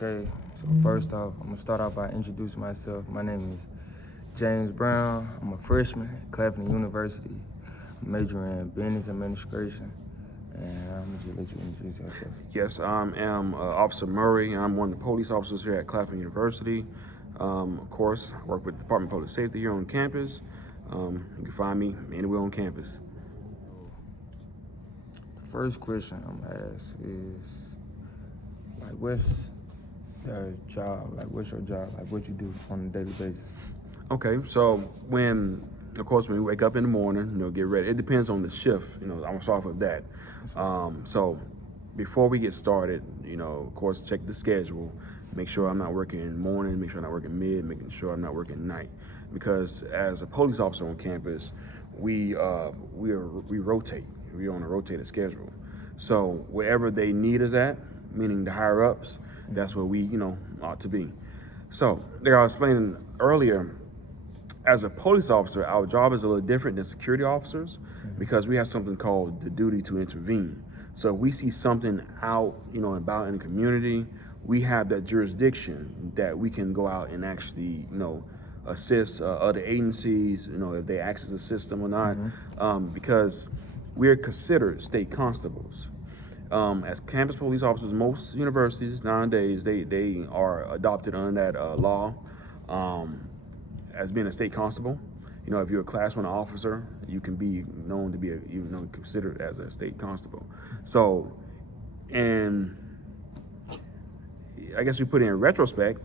Okay, so first off, I'm gonna start off by introducing myself. My name is James Brown. I'm a freshman at Claflin University, majoring in business administration. And I'm gonna just let you introduce yourself. Yes, I am Officer Murray. I'm one of the police officers here at Claflin University. Of course, I work with the Department of Public Safety here on campus. You can find me anywhere on campus. The first question I'm gonna ask is, like, what's your job? Like, what's your job? Like, what you do on a daily basis? Okay, so when we wake up in the morning, get ready. It depends on the shift. I'm gonna start off with that. So before we get started, of course, check the schedule. Make sure I'm not working in the morning. Make sure I'm not working mid. Making sure I'm not working night. Because as a police officer on campus, we rotate. We're on a rotated schedule. So wherever they need us at, meaning the higher ups, that's where we ought to be. So like I was explaining earlier, as a police officer, our job is a little different than security officers because we have something called the duty to intervene. So if we see something out, about in the community, we have that jurisdiction that we can go out and actually, assist other agencies, if they access the system or not, because we're considered state constables. As campus police officers, most universities nowadays, they are adopted under that law. As being a state constable, if you're a class 1 officer, you can be known to be considered as a state constable. So, and I guess we put it in retrospect,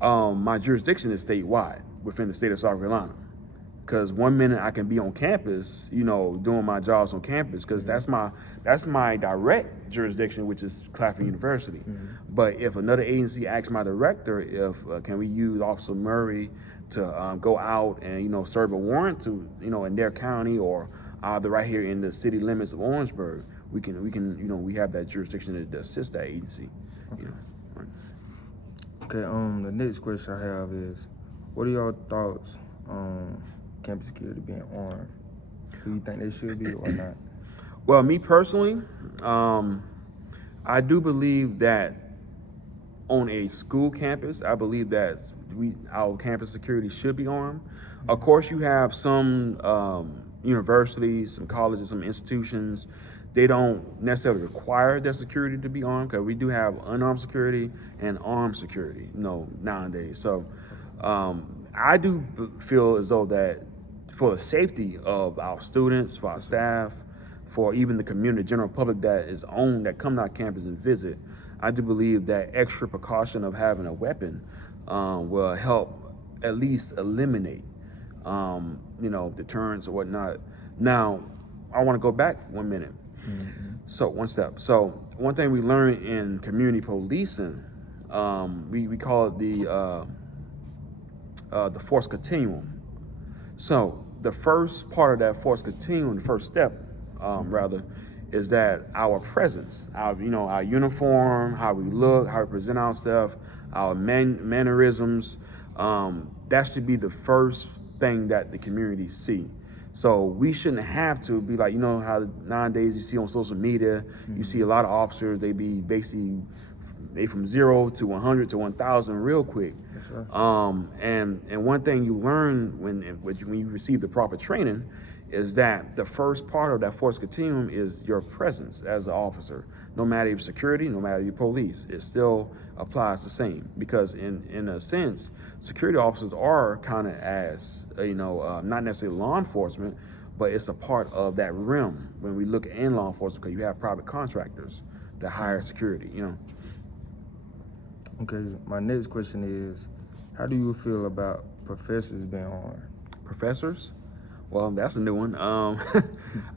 my jurisdiction is statewide within the state of South Carolina. Because 1 minute I can be on campus, doing my jobs on campus, because that's my direct jurisdiction, which is Claflin University. But if another agency asks my director if can we use Officer Murray to go out and serve a warrant to in their county or either right here in the city limits of Orangeburg, we have that jurisdiction to assist that agency. Right. Okay. The next question I have is, what are your thoughts on campus security being armed? Do you think they should be or not? Well, me personally, I do believe that on a school campus, I believe that our campus security should be armed. Of course, you have some universities, some colleges, some institutions, they don't necessarily require their security to be armed, because we do have unarmed security and armed security, nowadays. So I do feel as though that for the safety of our students, for our staff, for even the community, general public that come to our campus and visit, I do believe that extra precaution of having a weapon will help at least eliminate, deterrence or whatnot. Now, I want to go back 1 minute. So one step. So one thing we learned in community policing, we call it the force continuum. So the first part of that force continuum, the first step, rather, is that our presence, our uniform, how we look, how we present ourselves, our mannerisms, that should be the first thing that the community see. So we shouldn't have to be like, how nowadays you see on social media, you see a lot of officers, they be basically from 0 to 100 to 1,000 real quick. Yes, sir. And one thing you learn when you receive the proper training is that the first part of that force continuum is your presence as an officer. No matter your security, no matter your police, it still applies the same. Because in a sense, security officers are kind of as, not necessarily law enforcement, but it's a part of that realm when we look in law enforcement, because you have private contractors that hire security, Okay, my next question is, how do you feel about professors being armed? Professors? Well, that's a new one.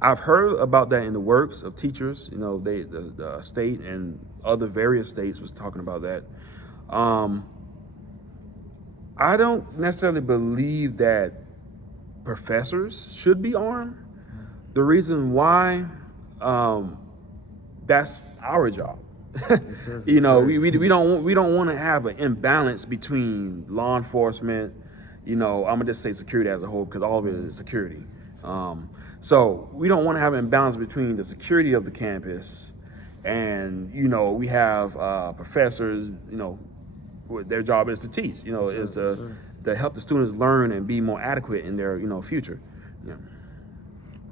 I've heard about that in the works of teachers. The state and other various states was talking about that. I don't necessarily believe that professors should be armed. The reason why, that's our job. Yes, sir. We don't want to have an imbalance between law enforcement. I'm gonna just say security as a whole, because all of it is security. So we don't want to have an imbalance between the security of the campus and you know we have professors, you know, their job is to teach, you know, Yes, sir. is Yes, sir. to help the students learn and be more adequate in their, you know, future. Yeah.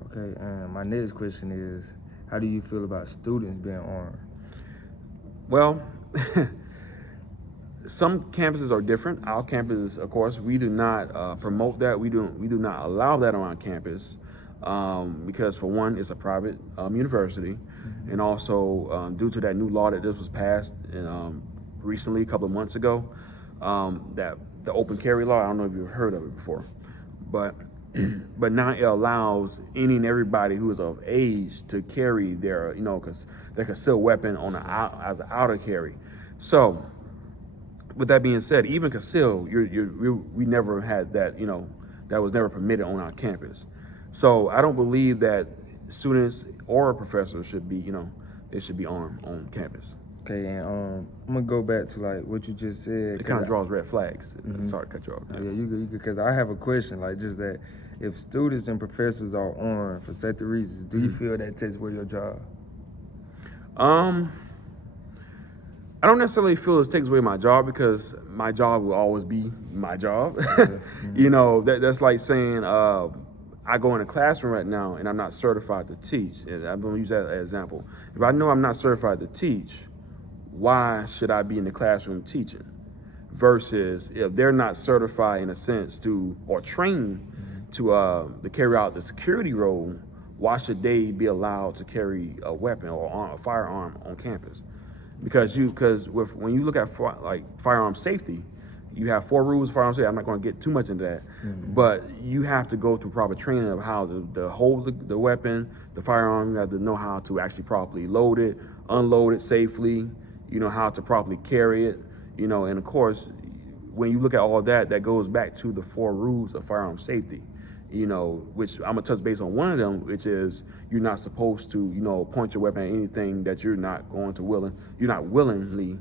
Okay, and my next question is, how do you feel about students being armed? Well, some campuses are different. Our campus, of course, we do not promote that. We do not allow that on our campus because, for one, it's a private university, and also due to that new law that this was passed recently, a couple of months ago, that the open carry law. I don't know if you've heard of it before, but but now it allows any and everybody who is of age to carry their, you know, because they concealed weapon on as an outer carry. So, with that being said, even concealed, we never had that, you know, that was never permitted on our campus. So I don't believe that students or professors should be, you know, they should be armed on campus. Okay, and I'm gonna go back to like what you just said. It kind of draws red flags. Sorry to cut you off. Yeah, you good, because I have a question, like just that if students and professors are armed for certain reasons, do you feel that takes away your job? I don't necessarily feel it takes away my job because my job will always be my job. You know, that's like saying I go in a classroom right now and I'm not certified to teach. And I'm going to use that as an example. If I know I'm not certified to teach, why should I be in the classroom teaching? Versus if they're not certified in a sense to or trained to carry out the security role, why should they be allowed to carry a weapon or a firearm on campus? Because when you look at like firearm safety, you have 4 rules of firearm safety. I'm not going to get too much into that, but you have to go through proper training of how to hold the weapon, the firearm. You have to know how to actually properly load it, unload it safely. You know how to properly carry it. You know, and of course, when you look at all that, that goes back to the 4 rules of firearm safety. You know, which I'm gonna touch base on one of them, which is you're not supposed to, you know, point your weapon at anything that you're not willingly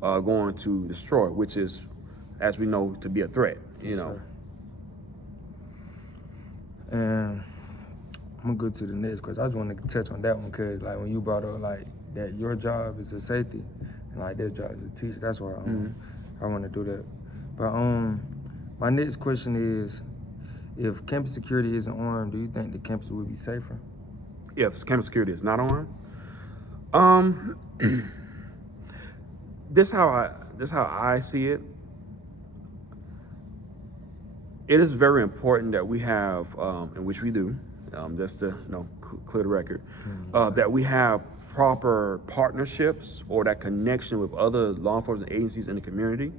going to destroy, which is, as we know, to be a threat. You know. Sir. And I'm gonna go to the next question. I just want to touch on that one because, like, when you brought up like that, your job is a safety, and like their job is a teacher. That's why I want to do that. But my next question is, if campus security isn't armed, do you think the campus would be safer? If campus security is not armed, this how I see it. It is very important that we have, and which we do, just to clear the record, that we have proper partnerships or that connection with other law enforcement agencies in the community.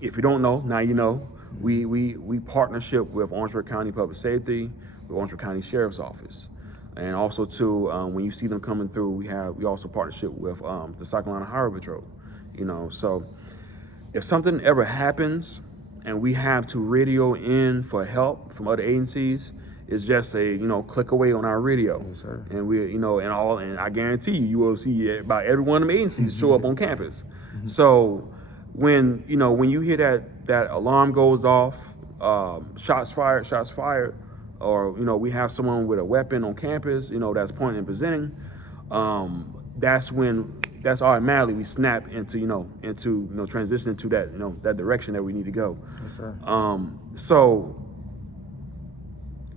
If you don't know, now you know. We partnership with Orangeburg County Public Safety, with Orangeburg County Sheriff's Office, and also too, when you see them coming through, we also partnership with the South Carolina Highway Patrol. You know, so if something ever happens and we have to radio in for help from other agencies, it's just a click away on our radio. Yes, sir. And we and I guarantee you will see about every one of the agencies show up on campus. So when you hear that alarm goes off, shots fired, or we have someone with a weapon on campus, that's pointing and presenting, that's automatically we snap into transition to that direction that we need to go. Yes, sir. So,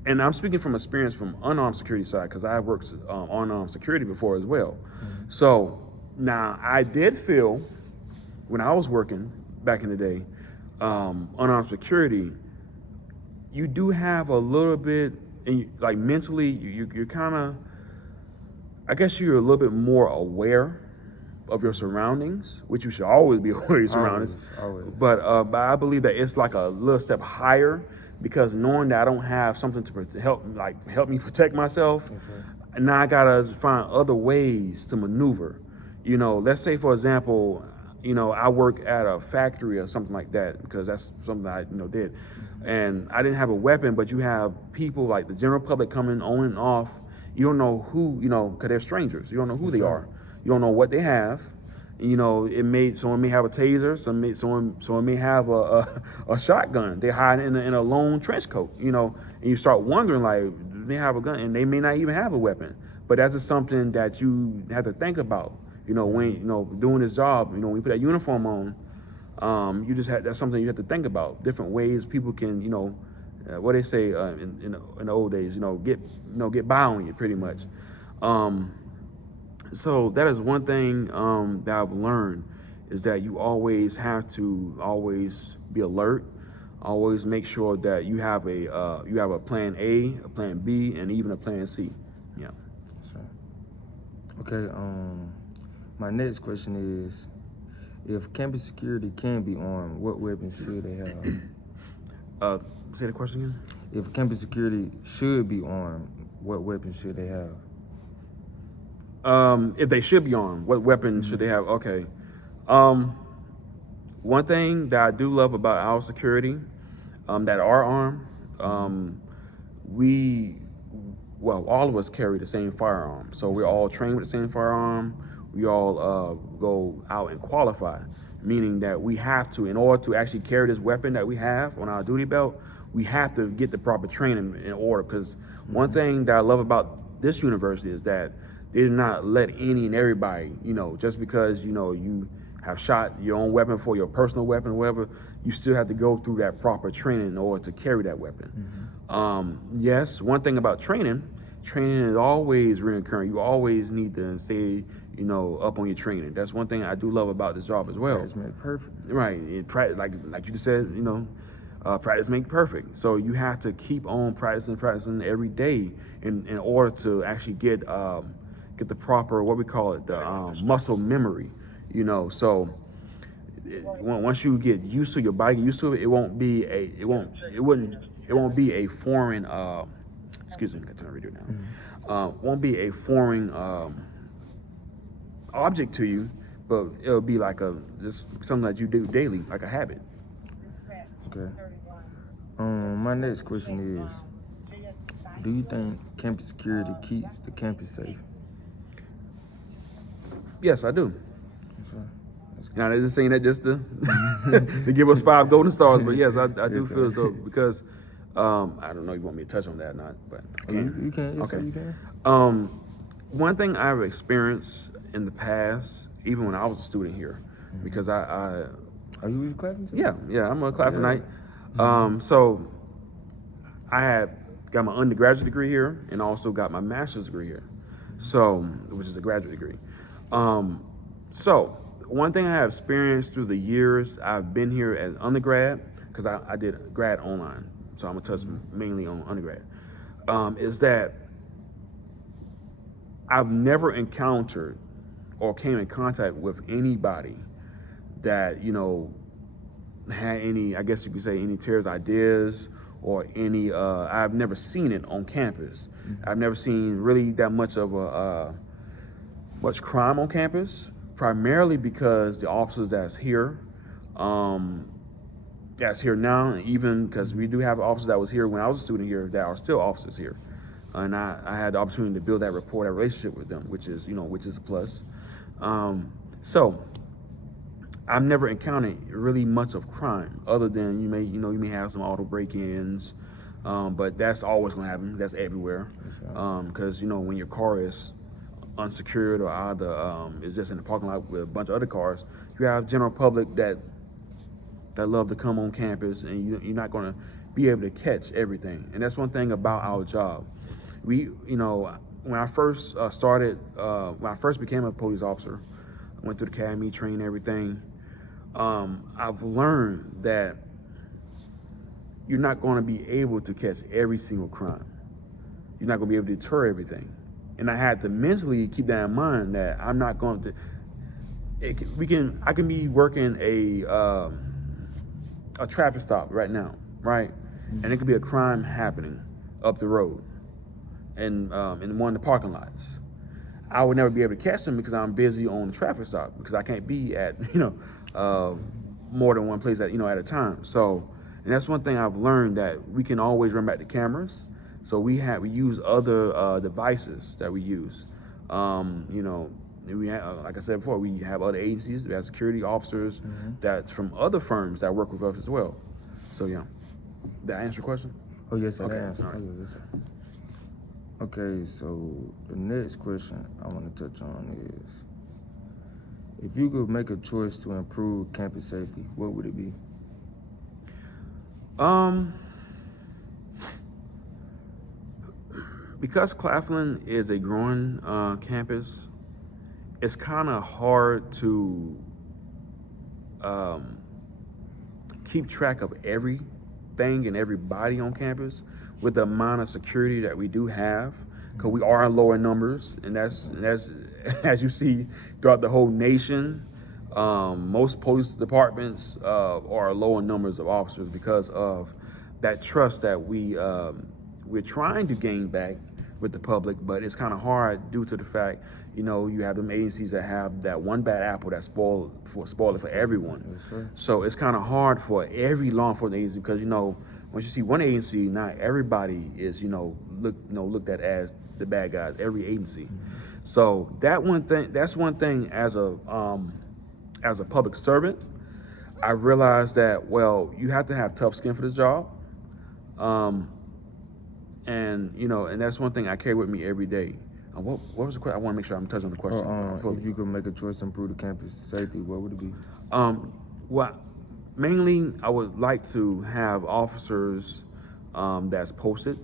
and I'm speaking from experience from unarmed security side because I have worked on security before as well. So now I did feel when I was working back in the day, unarmed security, you do have a little bit, and like mentally, you're kind of, I guess you're a little bit more aware of your surroundings, which you should always be aware of your surroundings. Always. But I believe that it's like a little step higher because knowing that I don't have something to help me protect myself, Yes, sir. and now I gotta find other ways to maneuver. Let's say for example, I work at a factory or something like that because that's something I did, and I didn't have a weapon, but you have people like the general public coming on and off. You don't know who, because they're strangers. You don't know who they are. You don't know what they have. Someone may have a taser. Someone may have a shotgun. They're hiding in a lone trench coat. And you start wondering, like, do they have a gun? And they may not even have a weapon. but that's just something that you have to think about. You know, when doing this job, when you put that uniform on, that's something you have to think about. Different ways people can, what they say in the old days, get by on you pretty much. So that is one thing that I've learned, is that you always have to always be alert. Always make sure that you have a plan A, a plan B, and even a plan C. Yeah. So, okay. My next question is, if campus security can be armed, what weapons should they have? Say the question again. If campus security should be armed, what weapons should they have? If they should be armed, what weapons should they have? Okay. One thing that I do love about our security, that are armed, all of us carry the same firearm. So we're all trained with the same firearm. We all go out and qualify, meaning that we have to, in order to actually carry this weapon that we have on our duty belt, we have to get the proper training in order. Because one thing that I love about this university is that they do not let any and everybody, just because, you have shot your own weapon for your personal weapon or whatever, you still have to go through that proper training in order to carry that weapon. Yes, one thing about training is always recurring. You always need to stay, up on your training. That's one thing I do love about this job as well. Practice makes perfect. Right. Like you just said, practice makes perfect. So you have to keep on practicing every day in order to actually get the proper, what we call it, the muscle memory. So once you get used to your body, used to it, it won't be a foreign. Excuse me, I gotta turn the radio down. Won't be a foreign object to you, but it'll be like just something that you do daily, like a habit. Okay. My next question is, do you think campus security keeps the campus safe? Yes, I do. That's Now they're just saying that just to to give us 5 golden stars, but yes, I do Yes, feel as sir. though, because I don't know if you want me to touch on that or not, but I can. You can. Yes, Okay. sir, you can. One thing I've experienced in the past, even when I was a student here, because Are you with Clapton too? yeah, I'm a Claptonite. So I had got my undergraduate degree here and also got my master's degree here, so which is a graduate degree. So one thing I have experienced through the years I've been here as undergrad, because I did grad online, so I'm gonna touch mainly on undergrad, is that I've never encountered or came in contact with anybody that, had any, I guess you could say, any terrorist ideas or any, I've never seen it on campus. I've never seen really that much of much crime on campus, primarily because the officers that's here now, and even because we do have officers that was here when I was a student here that are still officers here. And I had the opportunity to build that rapport, that relationship with them, which is a plus. So I've never encountered really much of crime, other than you may have some auto break-ins, but that's always gonna happen. That's everywhere, because when your car is unsecured or either is just in the parking lot with a bunch of other cars, you have general public that love to come on campus, and you're not gonna be able to catch everything. And that's one thing about our job. When I first when I first became a police officer, I went through the academy, trained, everything. I've learned that you're not going to be able to catch every single crime. You're not going to be able to deter everything. And I had to mentally keep that in mind, that I'm not going to. I can be working a traffic stop right now, right, and it could be a crime happening up the road, and in one of the parking lots. I would never be able to catch them because I'm busy on the traffic stop, because I can't be at more than one place at a time. So, and that's one thing I've learned, that we can always run back the cameras. So we use other devices that we use. We have, like I said before, we have other agencies. We have security officers that's from other firms that work with us as well. So yeah, did I answer your question? Oh yes, sir. Okay, That answers. all right. Oh, yes, sir. Okay, so the next question I want to touch on is, if you could make a choice to improve campus safety, what would it be? Um, because Claflin is a growing campus, it's kind of hard to keep track of everything and everybody on campus with the amount of security that we do have, because we are in lower numbers, and that's as you see throughout the whole nation. Most police departments are lower numbers of officers because of that trust that we're trying to gain back with the public, but it's kind of hard due to the fact, you have them agencies that have that one bad apple that spoil it for everyone. Yes, sir. So it's kind of hard for every law enforcement agency, because once you see one agency, not everybody is looked at as the bad guys. Every agency. So that's one thing as a public servant, I realized that, well, you have to have tough skin for this job. And that's one thing I carry with me every day. What was the question? I want to make sure I'm touching on the question. If you could make a choice to improve the campus safety, what would it be? Well, mainly I would like to have officers that's posted,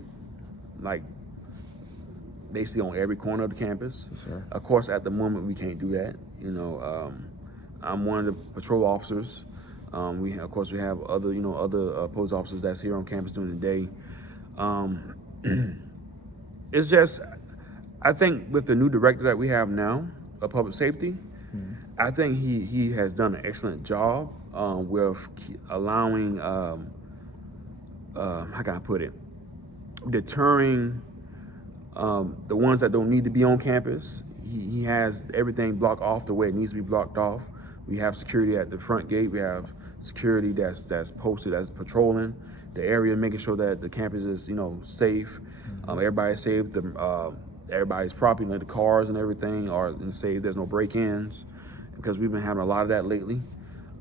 like basically on every corner of the campus. Sure. Of course, at the moment we can't do that. I'm one of the patrol officers. We have other police officers that's here on campus during the day. It's just, I think with the new director that we have now of public safety, I think he has done an excellent job with allowing, how can I put it, deterring the ones that don't need to be on campus. He has everything blocked off the way it needs to be blocked off. We have security at the front gate. We have security that's posted, that's patrolling the area, making sure that the campus is safe. Everybody's safe. Everybody's property, like the cars and everything, are safe. There's no break-ins, because we've been having a lot of that lately.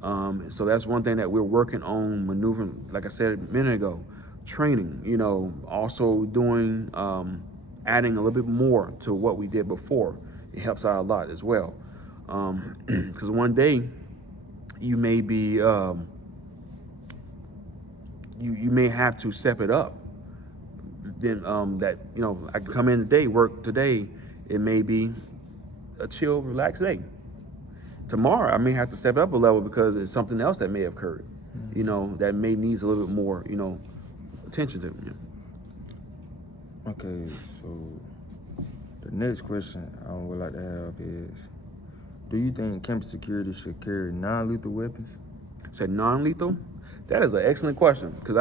So that's one thing that we're working on, maneuvering. Like I said a minute ago, training. Also doing adding a little bit more to what we did before. It helps out a lot as well. Because one day you may be you may have to step it up. Then I can come in today, work today. It may be a chill, relaxed day. Tomorrow I may have to step it up a level because it's something else that may have occurred. That may needs a little bit more attention to. Okay, so the next question I would like to have is, do you think campus security should carry non-lethal weapons? Said non-lethal? That is an excellent question, because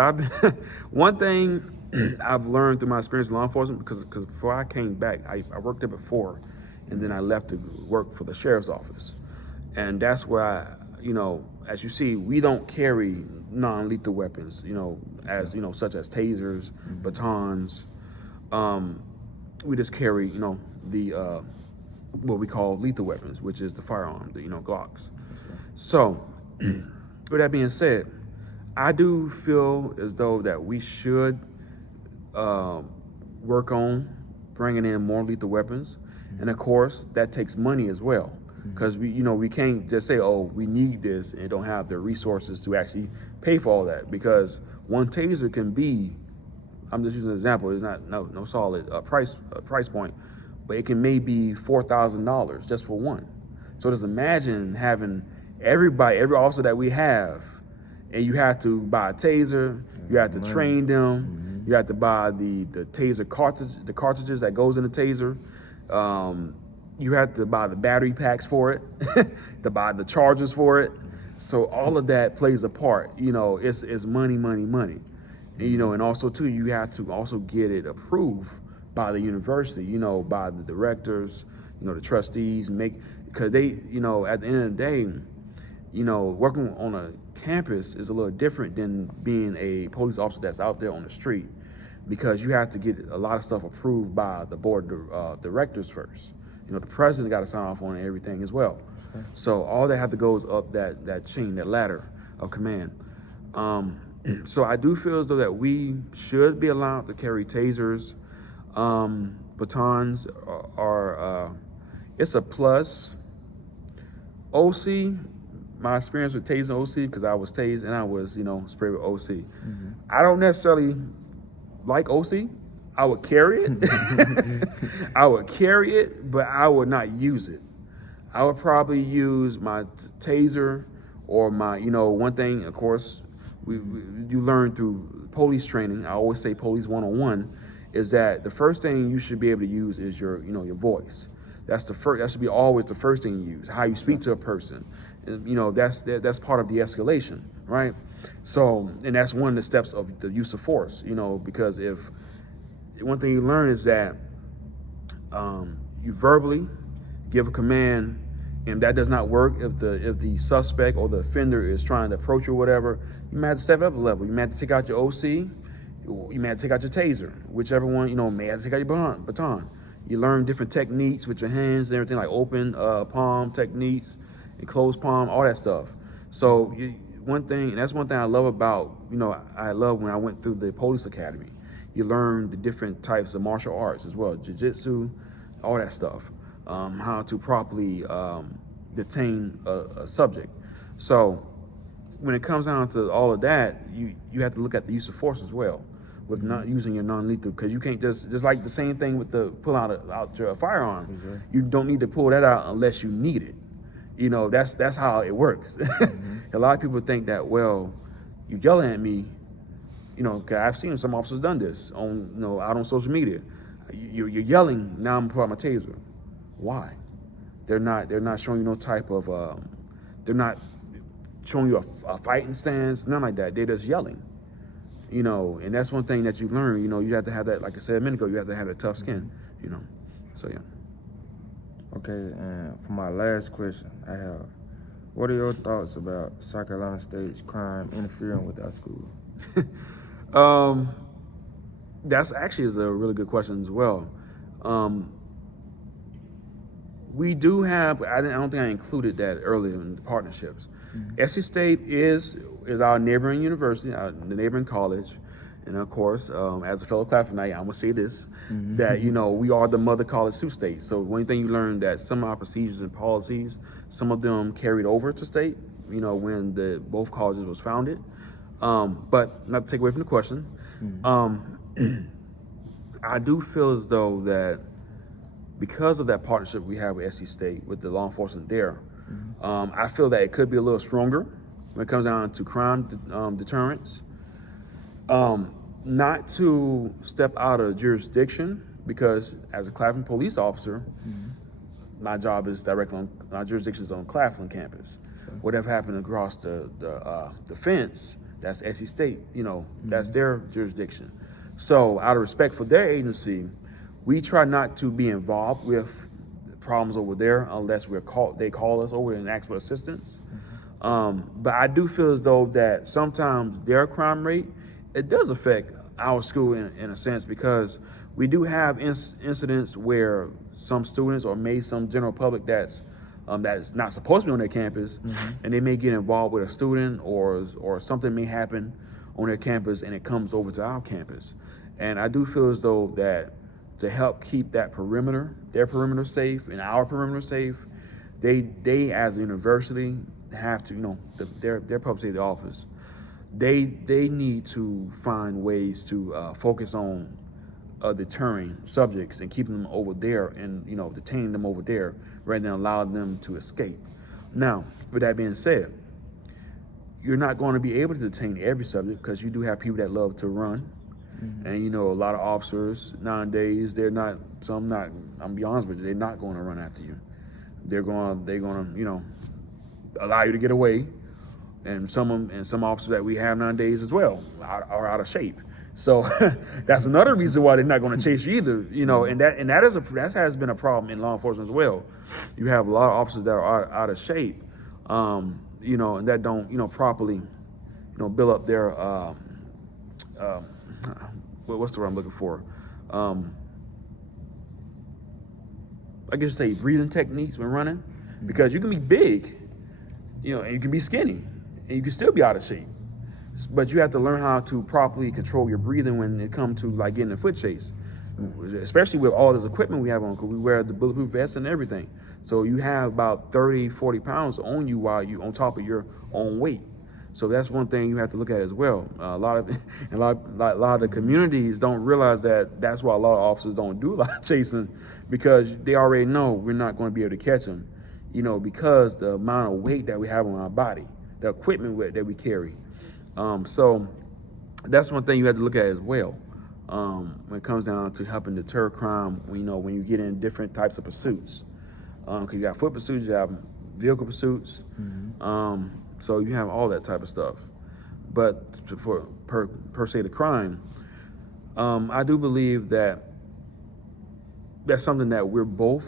one thing I've learned through my experience in law enforcement, because before I came back, I worked there before, and then I left to work for the sheriff's office. And that's where as you see, we don't carry non-lethal weapons, such as tasers, batons. We just carry, the what we call lethal weapons, which is the firearm, the Glocks. So, with that being said, I do feel as though that we should work on bringing in more lethal weapons, and of course that takes money as well, because we can't just say, oh, we need this, and don't have the resources to actually pay for all that, because one taser can be, I'm just using an example, it's not no solid price point, but it can maybe $4,000 just for one. So just imagine having every officer that we have, and you have to buy a taser, you have to train them, you have to buy the taser cartridges that goes in the taser, you have to buy the battery packs for it, to buy the chargers for it. So all of that plays a part. It's money. And also too, you have to also get it approved by the university, by the directors, the trustees, because they, at the end of the day, working on a campus is a little different than being a police officer that's out there on the street, because you have to get a lot of stuff approved by the board of directors first. The president got to sign off on everything as well. Sure. So all that have to go is up that chain, that ladder of command. So I do feel as though that we should be allowed to carry tasers. batons are it's a plus. OC, my experience with tasing OC, because I was tased and I was, sprayed with OC. I don't necessarily like OC. I would carry it. I would carry it, but I would not use it. I would probably use my taser or my, one thing, of course, you learn through police training. I always say police 101 is that the first thing you should be able to use is your, your voice. That's the first. That should be always the first thing you use. How you speak to a person. That's part of the escalation, right? So, and that's one of the steps of the use of force. Because if one thing you learn is that you verbally give a command, and that does not work. If the suspect or the offender is trying to approach you or whatever, you might have to step up a level. You might have to take out your OC. You may have to take out your taser, whichever one. May have to take out your baton. You learn different techniques with your hands and everything, like open palm techniques and closed palm, all that stuff. So one thing, and that's one thing I love about, I love when I went through the police academy. You learn the different types of martial arts as well, jiu-jitsu, all that stuff, how to properly detain a subject. So when it comes down to all of that, you have to look at the use of force as well, with not using your non-lethal, because you can't just like the same thing with the pull out your firearm. Mm-hmm. You don't need to pull that out unless you need it. That's how it works. A lot of people think that, well, you yelling at me, cause I've seen some officers done this on, out on social media. You're yelling, now I'm gonna pull out my taser. Why? They're not showing you no type of, they're not showing you a fighting stance, nothing like that. They're just yelling. And that's one thing that you learn. You have to have that, like I said a minute ago, you have to have that tough skin. So yeah. Okay, and for my last question, I have, what are your thoughts about South Carolina State's crime interfering with our school? That's actually is a really good question as well. We do have, I don't think I included that earlier in the partnerships. SC State is our neighboring university, the neighboring college. And of course, as a fellow Claflinite, I'm gonna say this, that, we are the mother college to State. So one thing you learn that some of our procedures and policies, some of them carried over to State, when both colleges was founded. But not to take away from the question, I do feel as though that because of that partnership we have with SC State, with the law enforcement there, I feel that it could be a little stronger when it comes down to crime deterrence. Not to step out of jurisdiction, because as a Claflin police officer, my job is directly on, my jurisdiction is on Claflin campus. Sure. Whatever happened across the fence, that's SC State, that's their jurisdiction. So out of respect for their agency, we try not to be involved with problems over there unless they call us over and ask for assistance. But I do feel as though that sometimes their crime rate, it does affect our school in a sense, because we do have incidents where some students or maybe some general public that's not supposed to be on their campus, and they may get involved with a student or something may happen on their campus and it comes over to our campus. And I do feel as though that to help keep that perimeter, their perimeter safe and our perimeter safe, they as a university have to, their public safety office, they need to find ways to focus on deterring subjects and keeping them over there and, detaining them over there rather than allowing them to escape. Now, with that being said, you're not going to be able to detain every subject, because you do have people that love to run. And a lot of officers nowadays, I'm gonna be honest with you, they're not going to run after you. They're going to, allow you to get away. And some officers that we have nowadays as well are out of shape. So that's another reason why they're not going to chase you either. And that has been a problem in law enforcement as well. You have a lot of officers that are out of shape, and that don't, properly, build up their what's the word I'm looking for? I guess you say breathing techniques when running, because you can be big, and you can be skinny, and you can still be out of shape. But you have to learn how to properly control your breathing when it comes to like getting a foot chase. especially with all this equipment we have on, because we wear the bulletproof vests and everything. So you have about 30, 40 pounds on you while you on top of your own weight. So that's one thing you have to look at as well. A lot of the communities don't realize that. That's why a lot of officers don't do a lot of chasing, because they already know we're not going to be able to catch them, because the amount of weight that we have on our body, the equipment that we carry. So that's one thing you have to look at as well. When it comes down to helping deter crime, when you get in different types of pursuits, because you got foot pursuits, you have vehicle pursuits. So you have all that type of stuff. But for per se the crime, I do believe that that's something that we're both,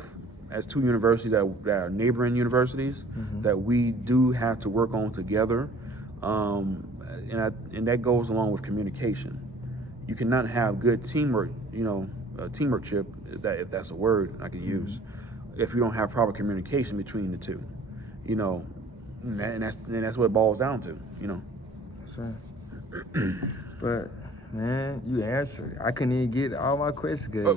as two universities that are neighboring universities, that we do have to work on together. And that goes along with communication. You cannot have good teamwork, teamworkship, if that's a word I could use, if you don't have proper communication between the two, and that's what it boils down to, That's right. But man, you answered. I couldn't even get all my questions good.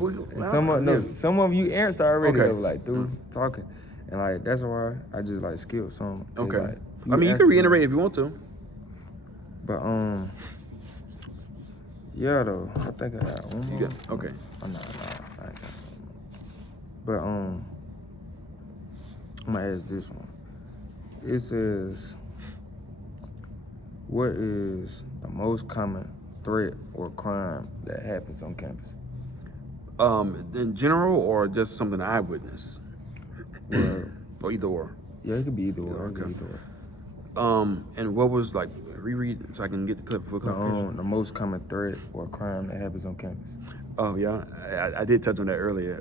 Some of you answered already. Okay. Though, like through talking, and like that's why I just like skipped some. Okay. Like, you can reiterate if you want to. But yeah though, I think I got one more. Okay. Oh, no, I ain't got one. But I'm gonna ask this one. It says, what is the most common threat or crime that happens on campus? In general, or just something I witnessed? Well, Or either or? yeah, it could be either or. Okay. It could be either or. And what was, like, reread so I can get the clip for clarification? The most common threat or crime that happens on campus. Oh, yeah, I did touch on that earlier.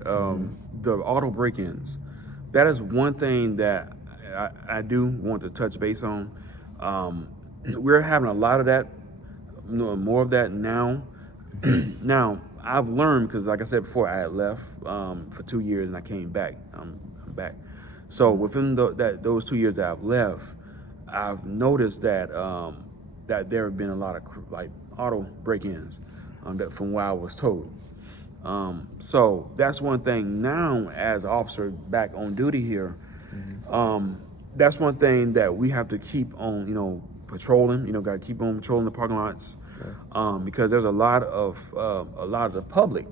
The auto break-ins. That is one thing that I do want to touch base on. We're having a lot of that, more of that now. Now, I've learned, because like I said before, I had left for 2 years and I came back. I'm back. So within those 2 years that I've left, I've noticed that that there have been a lot of like auto break-ins from what I was told. So that's one thing now, as an officer back on duty here. That's one thing that we have to keep on, patrolling. Got to keep on patrolling the parking lots, because there's a lot of the public.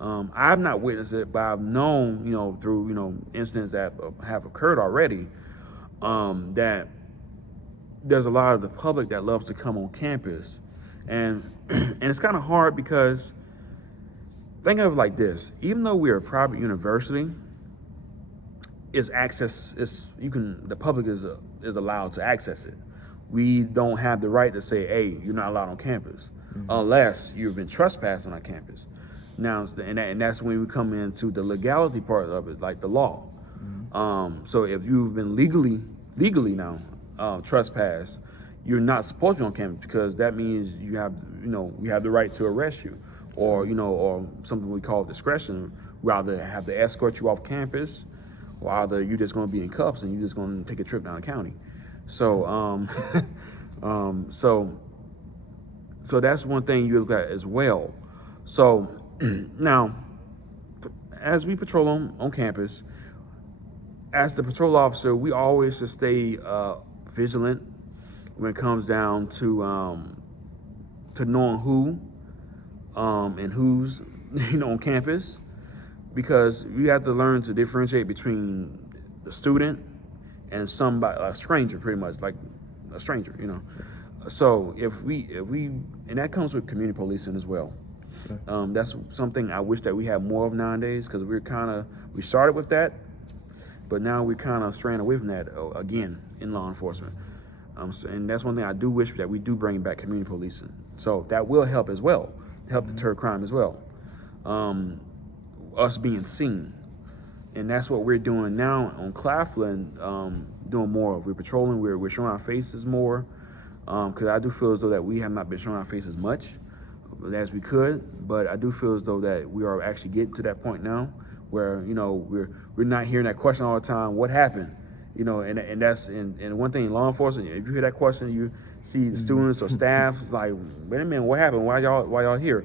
I've not witnessed it, but I've known, through incidents that have occurred already, that there's a lot of the public that loves to come on campus, and it's kind of hard, because think of it like this: even though we're a private university, the public is allowed to access it. We don't have the right to say, hey, you're not allowed on campus, unless you've been trespassing on our campus. Now, and that's when we come into the legality part of it, like the law. So if you've been legally now trespassed, you're not supposed to be on campus, because that means we have the right to arrest you, or or something we call discretion. We either have to escort you off campus, or either you're just going to be in cuffs and you're just going to take a trip down the county. So so that's one thing you look at as well. So now, as we patrol on campus, as the patrol officer, we always should stay vigilant when it comes down to knowing who and who's on campus, because you have to learn to differentiate between the student and somebody, a stranger, pretty much like a stranger, So if we and that comes with community policing as well. That's something I wish that we had more of nowadays, because we started with that, but now we're kind of straying away from that again in law enforcement. And that's one thing I do wish that we do bring back community policing. So that will help as well, help deter crime as well. Us being seen. And that's what we're doing now on Claflin, doing more of. We're patrolling, we're showing our faces more, because I do feel as though that we have not been showing our faces much as we could, but I do feel as though that we are actually getting to that point now where, we're not hearing that question all the time, what happened? And that's, and one thing, law enforcement, if you hear that question, you see the students or staff like, wait a minute, what happened? Why y'all here?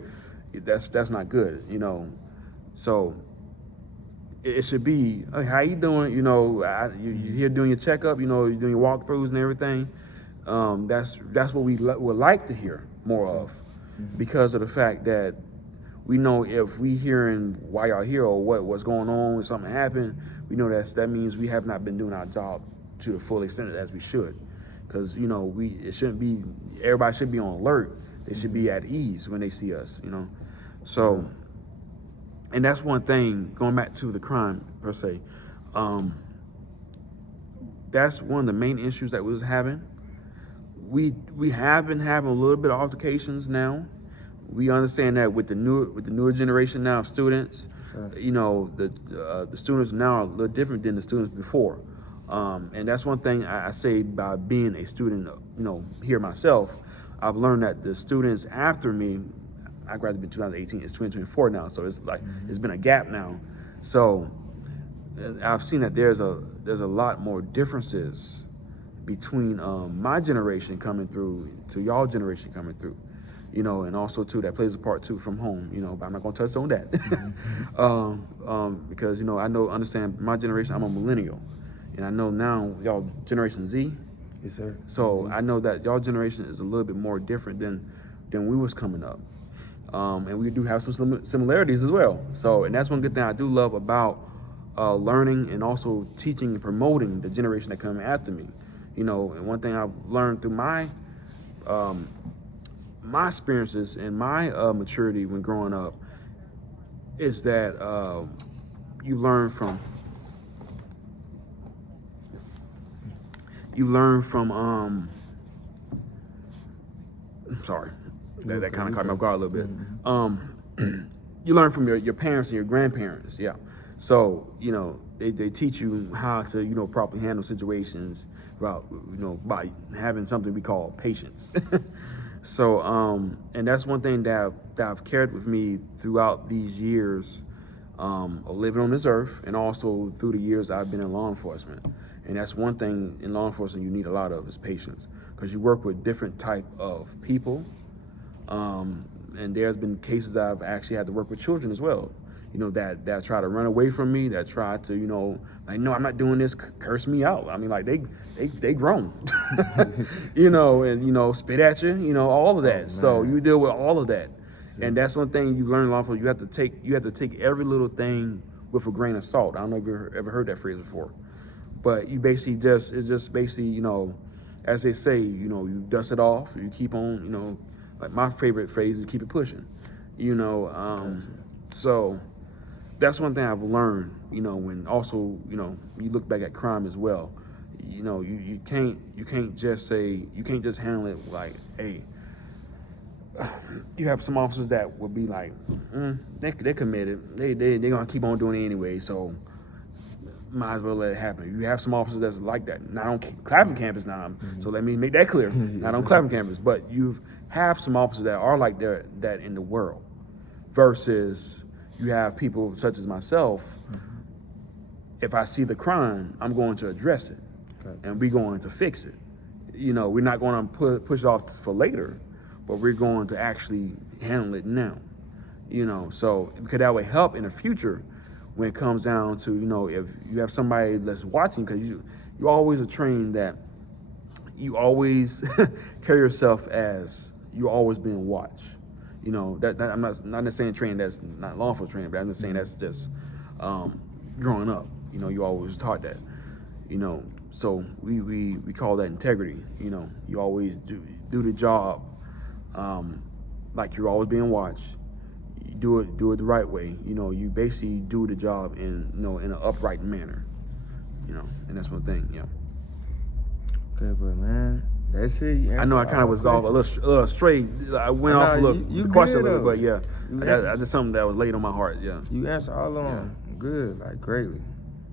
that's not good, you know. So it should be, hey, how you doing? You know, you here doing your checkup, you know, you're doing your walkthroughs and everything. That's what we would like to hear more of, because of the fact that we know if we hearing why y'all here or what's going on, when something happened, we know that means we have not been doing our job to the full extent as we should. Because, you know, it shouldn't be, everybody should be on alert. They should be at ease when they see us, you know. So, and that's one thing, going back to the crime per se, that's one of the main issues that we was having. We have been having a little bit of altercations now. We understand that with the newer generation now of students, you know, the students now are a little different than the students before. And that's one thing I say by being a student, you know, here myself. I've learned that the students after me, I graduated in 2018, it's 2024 now, so it's like it's been a gap now. So I've seen that there's a lot more differences between my generation coming through to y'all generation coming through, you know, and also too that plays a part too from home, you know, but I'm not gonna touch on that. Because, you know, understand my generation, I'm a millennial, and I know now y'all Generation Z. Yes, sir. So I know that y'all generation is a little bit more different than we was coming up. And we do have some similarities as well. So, and that's one good thing I do love about learning and also teaching and promoting the generation that come after me. You know, and one thing I've learned through my experiences and my maturity when growing up is that you learn from sorry, that kind of caught me off guard a little bit. You learn from your parents and your grandparents, yeah. So, you know, they teach you how to, you know, properly handle situations about, you know, by having something we call patience. So, and that's one thing that I've carried with me throughout these years of living on this earth, and also through the years I've been in law enforcement. And that's one thing in law enforcement you need a lot of is patience, because you work with different type of people. And there's been cases I've actually had to work with children as well, you know, that try to run away from me, that try to, you know, like, no, I'm not doing this, curse me out. I mean, like they grown, you know, and, you know, spit at you, you know, all of that. Oh, so you deal with all of that. And that's one thing you learn in law enforcement. You have to take every little thing with a grain of salt. I don't know if you've ever heard that phrase before, but you basically it's just basically, you know, as they say, you know, you dust it off, you keep on, you know, like my favorite phrase is keep it pushing, you know. So that's one thing I've learned, you know, when also, you know, you look back at crime as well, you know, you can't just handle it like, hey, you have some officers that will be like, they're committed, they're gonna keep on doing it anyway, so might as well let it happen. You have some officers that's like that. Not on Clapham campus now, so let me make that clear. Not on Clapham campus, but you have some officers that are like that in the world, versus you have people such as myself. If I see the crime, I'm going to address it, and we're going to fix it. You know, we're not going to push it off for later, but we're going to actually handle it now. You know, so because that would help in the future when it comes down to, you know, if you have somebody that's watching, because you always are trained that you always carry yourself as you're always being watched. You know, that I'm not necessarily trained that's not law enforcement training, but I'm just saying that's just growing up. You know, you always taught that. You know, so we call that integrity. You know, you always do the job like you're always being watched. You do it the right way. You know, you basically do the job in, you know, in an upright manner. You know, and that's one thing. Yeah. Okay, but man, that's it. I know I kind of was off a little straight. I went off a little you the question a good, little, but yeah, though. I just something that was laid on my heart. Yeah. You answered all of them good, like greatly.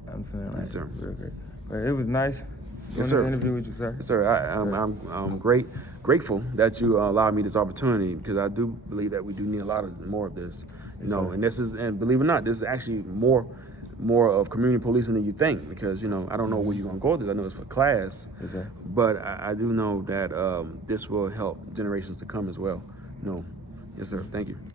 I'm saying, like, Yes, sir. real great. But it was nice doing Yes, sir. this interview with you, sir. Yes, sir. I'm grateful that you allowed me this opportunity, because I do believe that we do need a lot more of this. You know, sir. and believe it or not, this is actually more of community policing than you think, because, you know, I don't know where you're gonna go with this. I know it's for class, Yes, sir. but I do know that this will help generations to come as well. You know, yes, sir. Thank you.